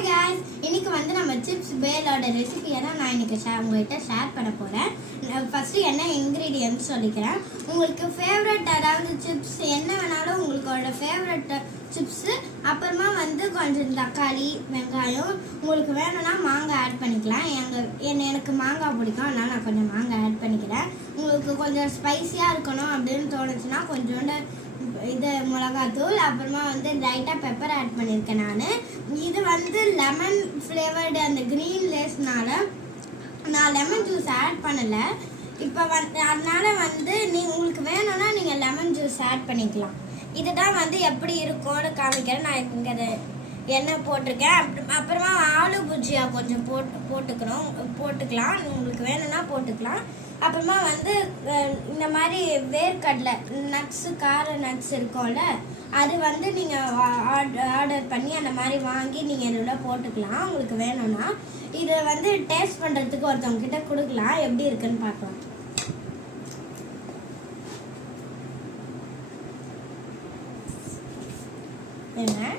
Hi guys, இன்னைக்கு வந்து நம்ம சிப்ஸ் பேலோட ரெசிபியை தான் நான் இன்னைக்கு உங்கள்கிட்ட ஷேர் பண்ண போகிறேன். ஃபஸ்ட்டு என்ன இன்க்ரீடியன்ட்ஸ் சொல்லிக்கிறேன். உங்களுக்கு ஃபேவரட் அதாவது சிப்ஸ் என்ன வேணாலும் உங்களோட ஃபேவரட் சிப்ஸு, அப்புறமா வந்து கொஞ்சம் தக்காளி வெங்காயம், உங்களுக்கு வேணும்னா மாங்காய் ஆட் பண்ணிக்கலாம். எனக்கு மாங்காய் பிடிக்கும், அதனால் நான் கொஞ்சம் மாங்காய் ஆட் பண்ணிக்கிறேன். உங்களுக்கு கொஞ்சம் ஸ்பைஸியாக இருக்கணும் அப்படின்னு தோணுச்சுன்னா கொஞ்சோண்டு இது மிளகாத்தூள், அப்புறமா வந்து லைட்டாக பெப்பர் ஆட் பண்ணியிருக்கேன். இது வந்து லெமன் ஃப்ளேவர்டு அந்த க்ரீன் லேஸ்னால நான் லெமன் ஜூஸ் ஆட் பண்ணலை. இப்போ அதனால வந்து உங்களுக்கு வேணும்னா நீங்கள் லெமன் ஜூஸ் ஆட் பண்ணிக்கலாம். இதுதான் வந்து எப்படி இருக்கும்னு காமிக்கிறேன். நான் இங்கே எண்ணெய் போட்டிருக்கேன். அப்புறமா ஆலு புஜியா கொஞ்சம் போட்டுக்கலாம். உங்களுக்கு வேணும்னா போட்டுக்கலாம். அப்புறமா வந்து இந்த மாதிரி வேர்க்கடலை நட்ஸு, கார நட்ஸ் இருக்கும்ல, அது வந்து நீங்கள் ஆர்டர் பண்ணி அந்த மாதிரி வாங்கி நீங்கள் இதில் போட்டுக்கலாம். உங்களுக்கு வேணும்னா இதை வந்து டேஸ்ட் பண்ணுறதுக்கு ஒருத்தவங்க கிட்ட கொடுக்கலாம். எப்படி இருக்குன்னு பார்க்கலாம். என்ன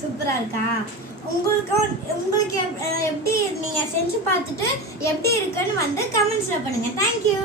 சூப்பரா இருக்கா? உங்களுக்கு எப்படி நீங்க செஞ்சு பார்த்துட்டு எப்படி இருக்குன்னு வந்து கமெண்ட்ஸ்ல பண்ணுங்க. தேங்க்யூ.